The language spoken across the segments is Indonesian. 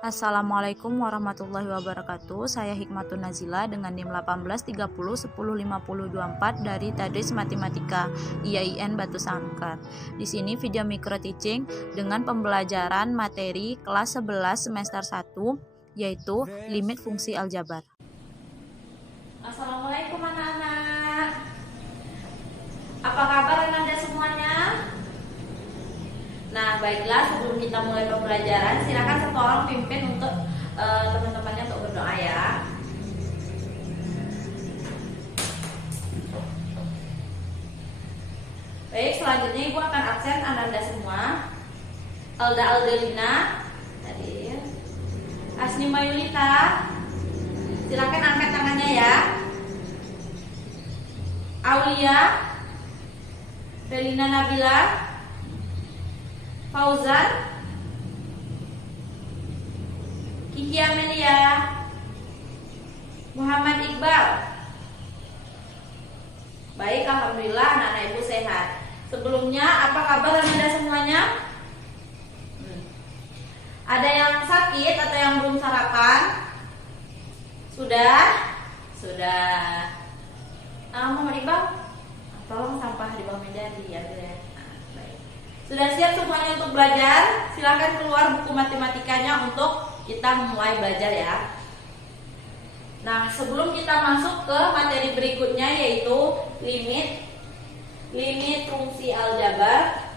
Assalamualaikum warahmatullahi wabarakatuh. Saya Hikmatun Nazila dengan NIM 1830105024 dari Tadris Matematika IAIN Batu Sangkar. Di sini video micro teaching dengan pembelajaran materi kelas 11 semester 1 yaitu limit fungsi aljabar. Assalamualaikum anak-anak. Apa kabar Anda semuanya? Nah, baiklah, sebelum kita mulai pembelajaran, silakan satu orang pimpin untuk teman-temannya untuk berdoa ya. Baik, selanjutnya Ibu akan absen Anda semua. Alda Aldelina, tadi. Asni Mayulita, silakan angkat tangannya ya. Aulia, Belina Nabila, Fauzan, Kiki Amelia, Muhammad Iqbal. Baik, alhamdulillah anak-anak Ibu sehat. Sebelumnya, apa kabar Anda semuanya? Ada yang sakit atau yang belum sarapan? Sudah? Sudah. Muhammad Iqbal, tolong sampah di bawah meja diambil ya. Sudah siap semuanya untuk belajar? Silakan keluar buku matematikanya untuk kita mulai belajar ya. Nah, sebelum kita masuk ke materi berikutnya yaitu limit fungsi aljabar,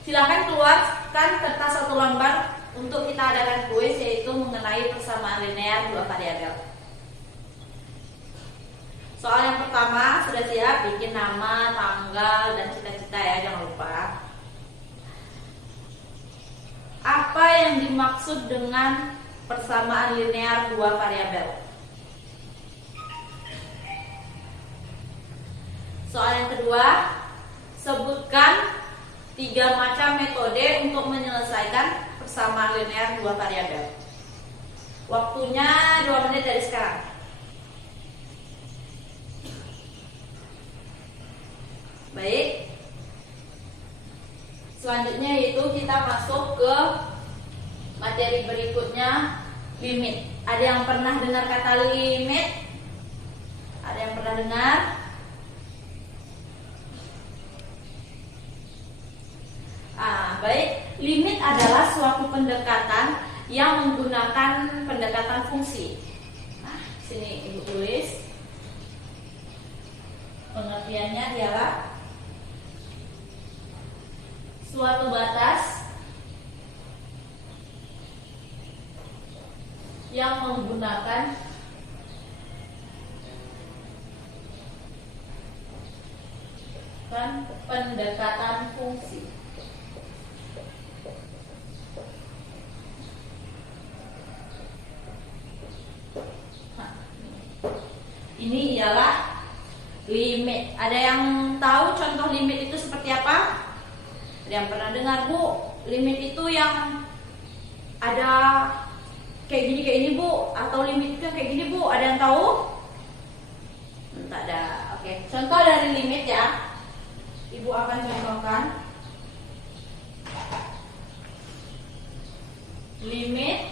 silakan keluarkan kertas satu lembar untuk kita adakan kuis yaitu mengenai persamaan linear dua variabel. Soal yang pertama sudah siap, bikin nama, tanggal, dan cita-cita ya, jangan lupa. Apa yang dimaksud dengan persamaan linear dua variabel? Soal yang kedua, sebutkan 3 macam metode untuk menyelesaikan persamaan linear dua variabel. Waktunya 2 menit dari sekarang. Baik. Selanjutnya yaitu kita masuk ke materi berikutnya, limit. Ada yang pernah dengar kata limit? Ada yang pernah dengar? Baik. Limit adalah suatu pendekatan yang menggunakan pendekatan fungsi. Nah, sini Ibu tulis. Pengertiannya adalah suatu batas yang menggunakan pendekatan fungsi. Nah, ini ialah limit. Ada yang tahu contoh limit itu seperti apa? Ada yang pernah dengar, Bu? Limit itu yang ada kayak gini Bu, atau limit itu yang kayak gini Bu? Ada yang tahu? Tak ada. Oke, contoh dari limit ya. Ibu akan contohkan. Limit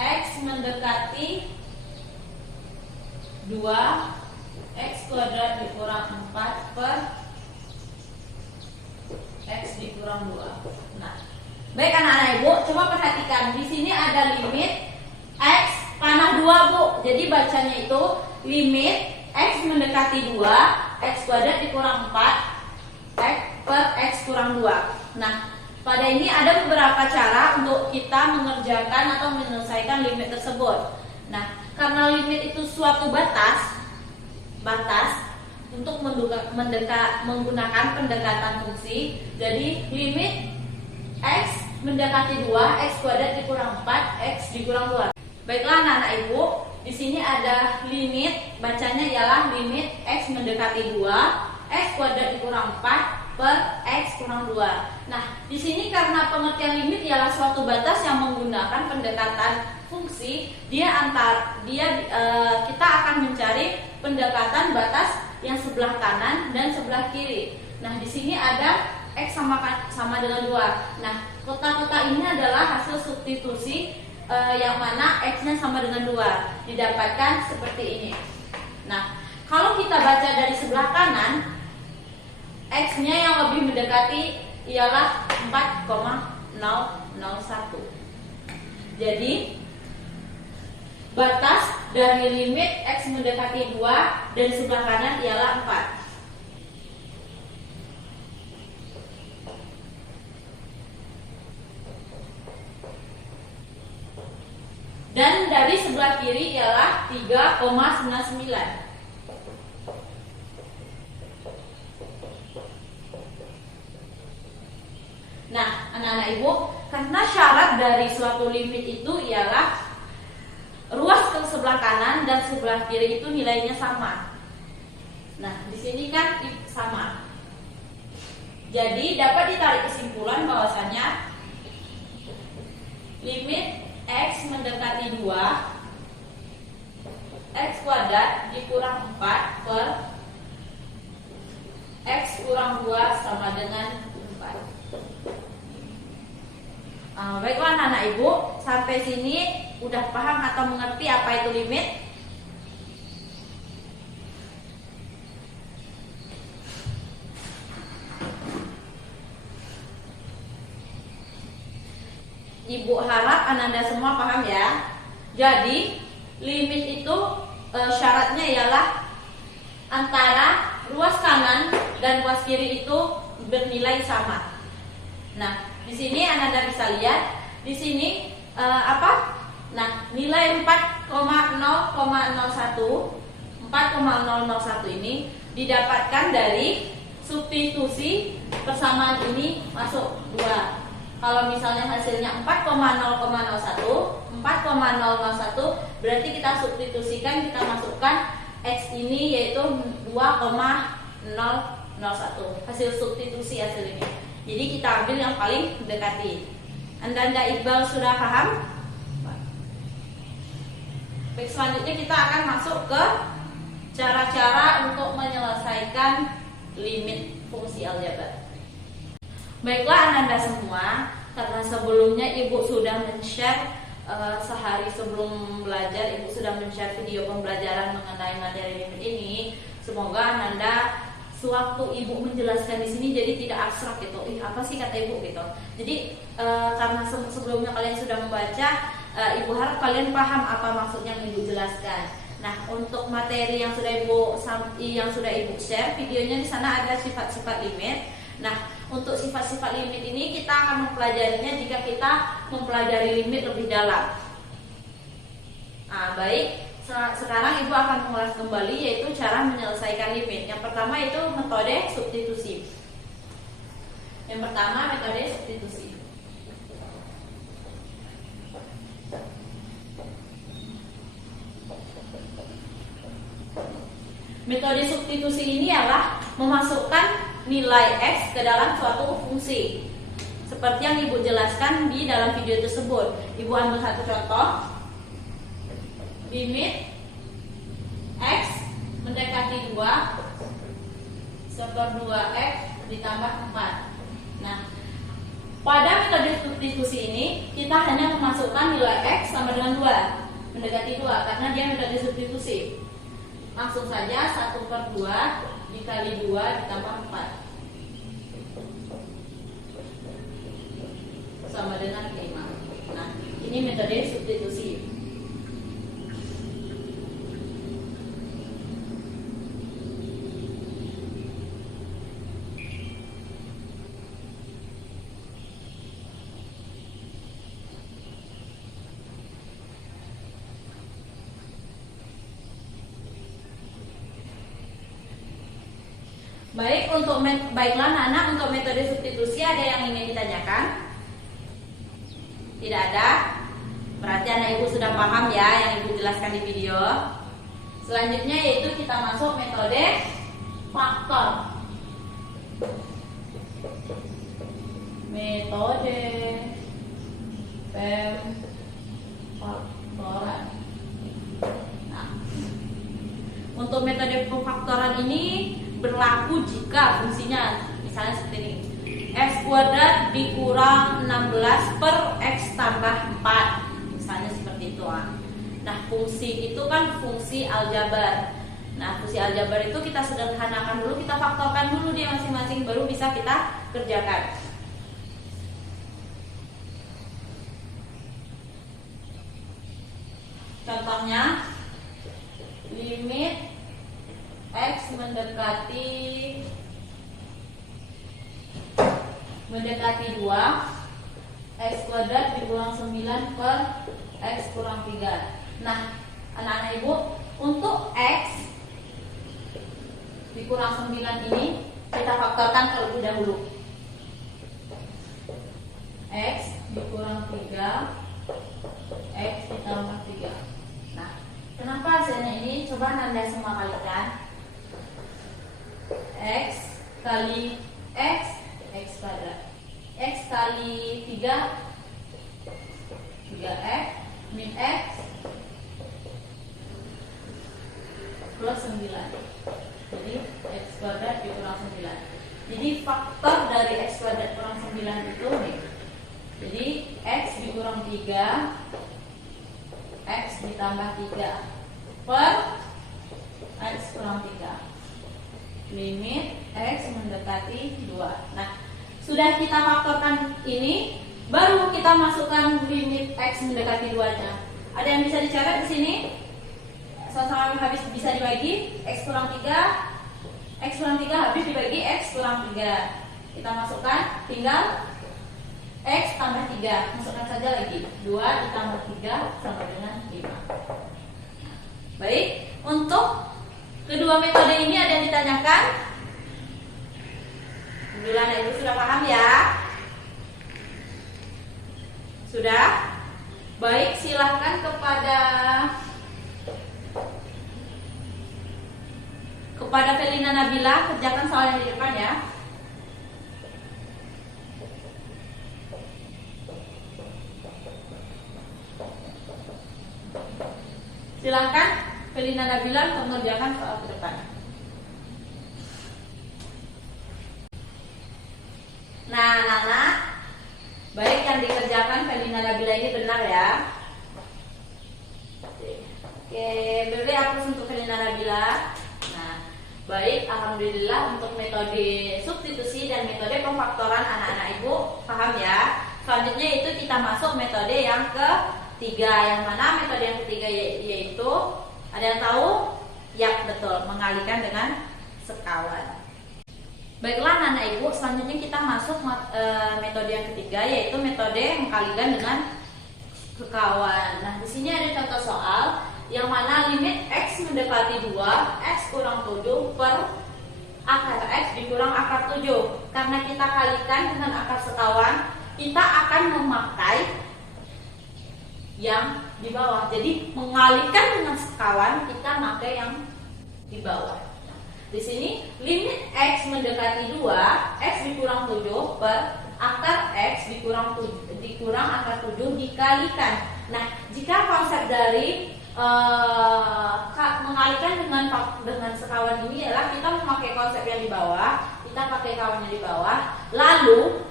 X mendekati 2 X kuadrat dikurang 4 per X dikurang 2. Nah, baik anak-anak Ibu, coba perhatikan. Di sini ada limit X panah 2 Bu. Jadi bacanya itu limit X mendekati 2 X kuadrat dikurang 4 X per X kurang 2. Nah, pada ini ada beberapa cara untuk kita mengerjakan atau menyelesaikan limit tersebut. Nah, karena limit itu suatu batas untuk menggunakan pendekatan fungsi. Jadi limit X mendekati 2 X kuadrat dikurang 4 X dikurang 2. Baiklah anak-anak Ibu, di sini ada limit, bacanya ialah limit X mendekati 2 X kuadrat dikurang 4 per X kurang 2. Nah, di sini karena pengertian limit ialah suatu batas yang menggunakan pendekatan fungsi, kita akan mencari pendekatan batas yang sebelah kanan dan sebelah kiri. Nah, di sini ada X sama dengan 2. Nah, kotak-kotak ini adalah hasil substitusi yang mana X-nya sama dengan 2. Didapatkan seperti ini. Nah, kalau kita baca dari sebelah kanan, X-nya yang lebih mendekati ialah 4,001. Jadi batas dari limit X mendekati 2 dan sebelah kanan ialah 4. Dan dari sebelah kiri ialah 3,99. Nah, anak-anak ibu, karena syarat dari suatu limit itu ialah ruas ke sebelah kanan dan sebelah kiri itu nilainya sama. Nah, di sini kan sama. Jadi dapat ditarik kesimpulan bahwasanya limit X mendekati 2, X kuadrat dikurang 4 per X kurang 2 sama dengan 4. Baiklah anak-anak ibu, sampai sini udah paham atau mengerti apa itu limit? Ibu harap Ananda semua paham ya. Jadi limit itu syaratnya ialah antara ruas kanan dan ruas kiri itu bernilai sama. Nah, di sini Ananda bisa lihat di sini apa? Nah, nilai 4,001 ini didapatkan dari substitusi persamaan ini masuk 2. Kalau misalnya hasilnya 4,001 berarti kita substitusikan, kita masukkan X ini yaitu 2,001. Hasil substitusi hasil ini. Jadi kita ambil yang paling mendekati. Anda Iqbal sudah paham? Baik, selanjutnya kita akan masuk ke cara-cara untuk menyelesaikan limit fungsi aljabar. Baiklah Ananda semua, karena sebelumnya Ibu sudah men-share sehari sebelum belajar, Ibu sudah men-share video pembelajaran mengenai materi limit ini. Semoga Ananda sewaktu Ibu menjelaskan di sini jadi tidak abstrak gitu. Apa sih kata Ibu gitu. Jadi karena sebelumnya kalian sudah membaca, Ibu harap kalian paham apa maksudnya yang Ibu jelaskan. Nah, untuk materi yang sudah Ibu share, videonya di sana ada sifat-sifat limit. Nah, untuk sifat-sifat limit ini kita akan mempelajarinya jika kita mempelajari limit lebih dalam. Baik, sekarang Ibu akan mengulas kembali yaitu cara menyelesaikan limit. Yang pertama itu metode substitusi. Metode substitusi ini adalah memasukkan nilai X ke dalam suatu fungsi. Seperti yang Ibu jelaskan di dalam video tersebut. Ibu ambil satu contoh. Limit X mendekati 2 1/2X ditambah 4. Nah, pada metode substitusi ini kita hanya memasukkan nilai X sama dengan 2 mendekati 2 karena dia metode substitusi. Langsung saja 1/2 dikali 2 ditambah 4 sama dengan 5. Nah, ini metode substitusi. Baiklah anak-anak, untuk metode substitusi ada yang ingin ditanyakan? Tidak ada? Berarti anak Ibu sudah paham ya yang Ibu jelaskan di video. Selanjutnya yaitu kita masuk metode faktor. Metode pemfaktoran. Nah, untuk metode pemfaktoran ini berlaku jika fungsinya misalnya seperti ini. X kuadrat dikurang 16 per X tambah 4. Misalnya penghitungan. Nah, fungsi itu kan fungsi aljabar. Nah, fungsi aljabar itu kita sederhanakan dulu, kita faktorkan dulu dia masing-masing, baru bisa kita kerjakan. Contohnya, limit X mendekati 2, X kuadrat dikurang 9 per X kurang 3. Nah, anak-anak ibu, untuk X dikurang 9 ini kita faktorkan terlebih dahulu. X dikurang 3, X ditambah 3. Nah, kenapa hasilnya ini? Coba Nanda semua kalikan. X kali X, X kuadrat. X kali 3, 3X, min X plus 9. Jadi X kuadrat dikurang 9. Jadi faktor dari X kuadrat kurang 9 itu nih. Jadi X dikurang 3, X ditambah 3 per X kurang 3. Limit X mendekati 2. Nah, sudah kita faktorkan ini, baru kita masukkan limit X mendekati 2-nya. Ada yang bisa dicatat di sini? Sama-sama habis bisa dibagi. X kurang 3 habis dibagi X kurang 3. Kita masukkan, tinggal X tambah 3. Masukkan saja lagi. 2 ditambah 3 sama dengan 5. Baik, untuk kedua metode ini ada yang ditanyakan? Alhamdulillah, Ibu sudah paham ya? Sudah? Baik, silahkan kepada Felina Nabila, kerjakan soal yang di depan ya. Silahkan Felina Nabila mengerjakan soal ke depan. Nah, anak-anak, baik yang dikerjakan Felina Nabila ini benar ya. Oke, beri hapus untuk Felina Nabila. Nah, baik, alhamdulillah untuk metode substitusi dan metode pemfaktoran anak-anak ibu paham ya. Selanjutnya itu kita masuk metode yang ketiga. Yang mana metode yang ketiga yaitu, ada yang tahu? Ya, betul, mengalihkan dengan sekawan. Baiklah anak-anak ibu, selanjutnya kita masuk metode yang ketiga, yaitu metode mengkalikan dengan sekawan. Nah, di sini ada contoh soal yang mana limit X mendekati 2, X kurang 7 per akar X dikurang akar 7. Karena kita kalikan dengan akar sekawan, kita akan memakai yang di bawah. Jadi mengalihkan dengan sekawan, kita pakai yang di bawah. Di sini limit X mendekati 2, X dikurang 7 per akar X dikurang akar 7 dikalikan. Nah, jika konsep dari mengalihkan dengan sekawan ini adalah kita memakai konsep yang di bawah, kita pakai kawan yang di bawah, lalu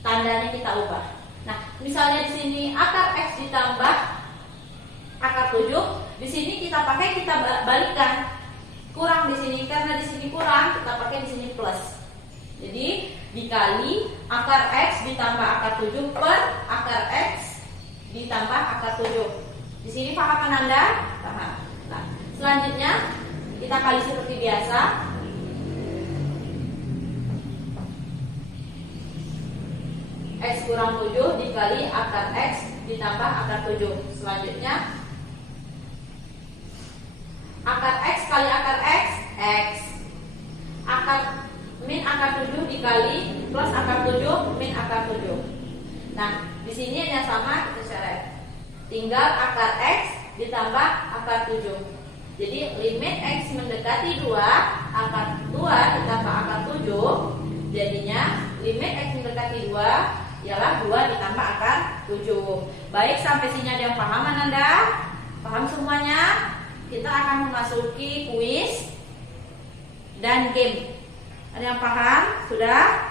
tandanya kita ubah. Nah, misalnya di sini akar X ditambah akar 7, di sini kita balikkan. Kurang di sini, karena di sini kurang, kita pakai di sini plus. Jadi dikali akar X ditambah akar 7 per akar X ditambah akar 7. Di sini paham kan Anda? Paham. Nah, selanjutnya kita kali seperti biasa. X kurang 7 dikali akar X ditambah akar 7. Selanjutnya akar X kali akar X, X. Akar min akar 7 dikali plus akar 7 min akar 7. Nah, di sini yang sama kita coret. Tinggal akar X ditambah akar 7. Jadi limit X mendekati 2, akar 2 ditambah akar 7. Jadinya limit X mendekati 2 ialah 2 ditambah akar 7. Baik, sampai sini ada yang paham Anda? Paham semuanya? Kita akan memasuki kuis dan game. Ada yang paham? Sudah?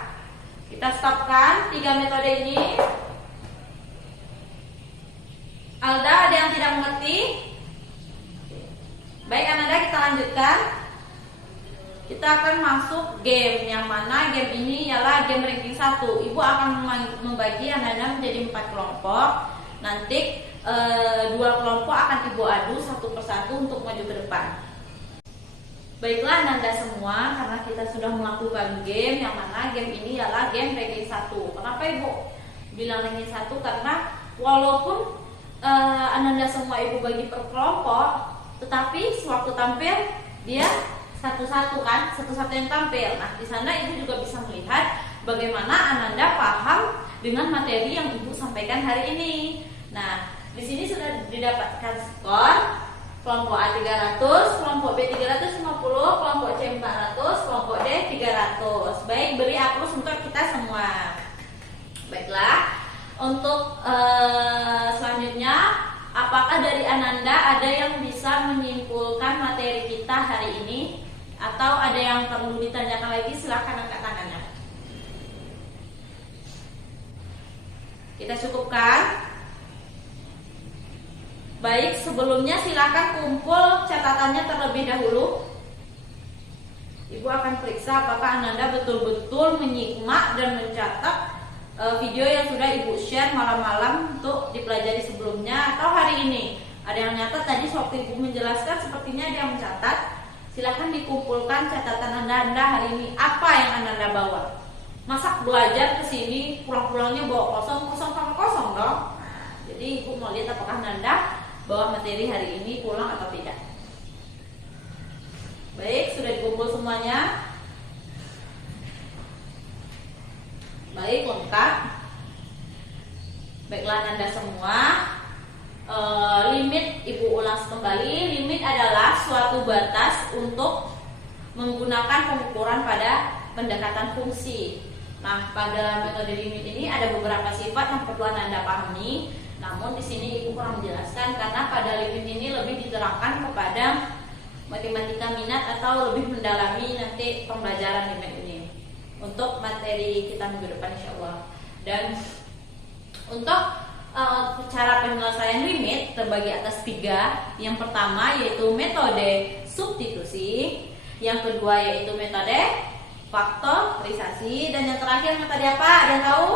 Kita stopkan 3 metode ini. Alda, lanjutkan. Kita akan masuk game, yang mana game ini ialah game ranking 1. Ibu akan membagi anak-anak menjadi 4 kelompok. Nanti 2 kelompok akan ibu adu satu persatu untuk maju ke depan. Baiklah Nanda semua, karena kita sudah melakukan game, yang mana game ini ialah game ranking 1. Kenapa ibu bilang ranking 1? Karena walaupun Ananda semua ibu bagi per kelompok, tetapi sewaktu tampil dia satu-satu kan, satu-satu yang tampil. Nah, di sana ibu juga bisa melihat bagaimana Ananda paham dengan materi yang ibu sampaikan hari ini. Nah, di sini sudah didapatkan skor. Kelompok A 300, kelompok B 350, kelompok C 400, kelompok D 300. Baik, beri aplaus untuk kita semua. Baiklah, untuk selanjutnya, apakah dari Ananda ada yang bisa menyimpulkan materi kita hari ini? Atau ada yang perlu ditanyakan lagi? Silahkan angkat tangannya. Kita cukupkan. Baik, sebelumnya silakan kumpul catatannya terlebih dahulu. Ibu akan periksa apakah Ananda betul-betul menyimak dan mencatat video yang sudah ibu share malam-malam untuk dipelajari sebelumnya atau hari ini. Ada yang nyatat tadi sewaktu ibu menjelaskan, sepertinya ada yang mencatat. Silahkan dikumpulkan catatan Anda hari ini. Apa yang Anda bawa? Masa belajar ke sini pulang-pulangnya bawa kosong sama kosong dong. Nah, jadi ibu mau lihat apakah Anda bawa materi hari ini pulang atau tidak. Baik, sudah dikumpul semuanya. Baik, lengkap. Baiklah Anda semua, limit ibu ulas kembali. Limit adalah suatu batas untuk menggunakan pengukuran pada pendekatan fungsi. Nah, pada metode limit ini ada beberapa sifat yang perlu Anda pahami. Namun di sini ibu kurang menjelaskan karena pada limit ini lebih diterapkan kepada matematika minat atau lebih mendalami nanti pembelajaran limit ini untuk materi kita minggu depan insya Allah. Dan untuk cara penyelesaian limit terbagi atas 3. Yang pertama yaitu metode substitusi, yang kedua yaitu metode faktorisasi, dan yang terakhir metode apa? Ada yang tahu?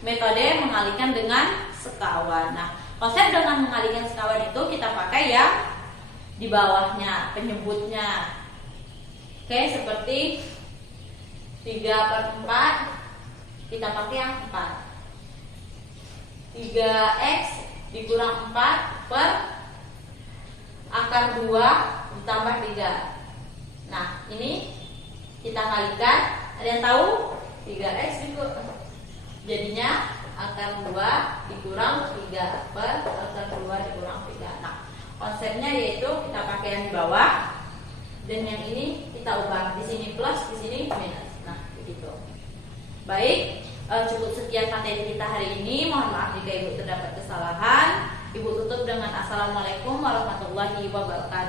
Metode mengalihkan dengan sekawan. Nah, konsep dengan mengalihkan sekawan itu kita pakai yang di bawahnya, penyebutnya. Oke, seperti 3/4 kita pakai yang 4. 3x dikurang 4 per akar 2 ditambah 3. Nah, ini kita kalikan. Ada yang tahu? 3x jadinya akar 2 dikurang 3 per akar 2 dikurang 3. Nah, konsepnya yaitu kita pakai yang di bawah dan yang ini kita ubah. Di sini plus, di sini minus. Nah, begitu. Baik, cukup sekian materi kita hari ini. Mohon maaf jika ibu terdapat kesalahan. Ibu tutup dengan assalamualaikum warahmatullahi wabarakatuh.